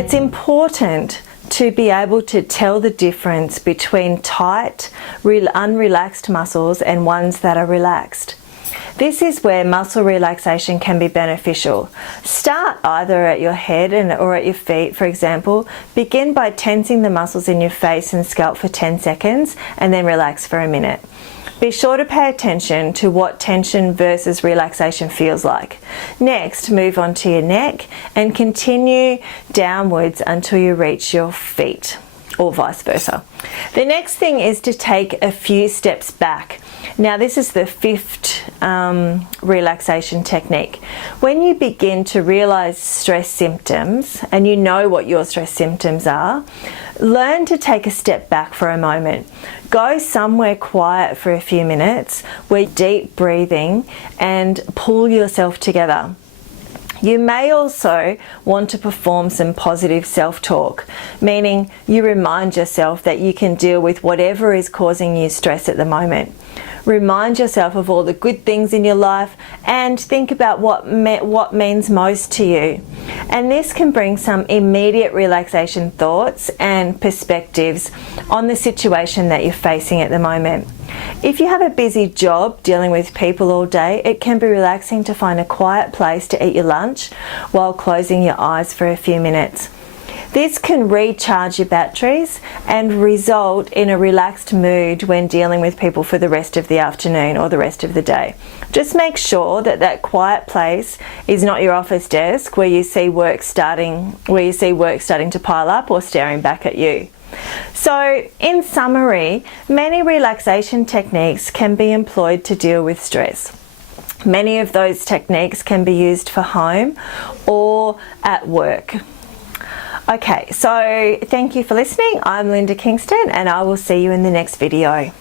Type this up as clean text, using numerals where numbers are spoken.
It's important to be able to tell the difference between tight, unrelaxed muscles and ones that are relaxed. This is where muscle relaxation can be beneficial. Start either at your head or at your feet, for example. Begin by tensing the muscles in your face and scalp for 10 seconds and then relax for a minute. Be sure to pay attention to what tension versus relaxation feels like. Next, move on to your neck and continue downwards until you reach your feet, or vice versa. The next thing is to take a few steps back. Now, this is the fifth relaxation technique. When you begin to realize stress symptoms, and you know what your stress symptoms are, learn to take a step back for a moment. Go somewhere quiet for a few minutes where deep breathing and pull yourself together. You may also want to perform some positive self-talk, meaning you remind yourself that you can deal with whatever is causing you stress at the moment. Remind yourself of all the good things in your life and think about what means most to you. And this can bring some immediate relaxation thoughts and perspectives on the situation that you're facing at the moment. If you have a busy job dealing with people all day, it can be relaxing to find a quiet place to eat your lunch while closing your eyes for a few minutes. This can recharge your batteries and result in a relaxed mood when dealing with people for the rest of the afternoon or the rest of the day. Just make sure that that quiet place is not your office desk where you see work starting to pile up or staring back at you. So, in summary, many relaxation techniques can be employed to deal with stress. Many of those techniques can be used for home or at work. Okay, so thank you for listening. I'm Linda Kingston and I will see you in the next video.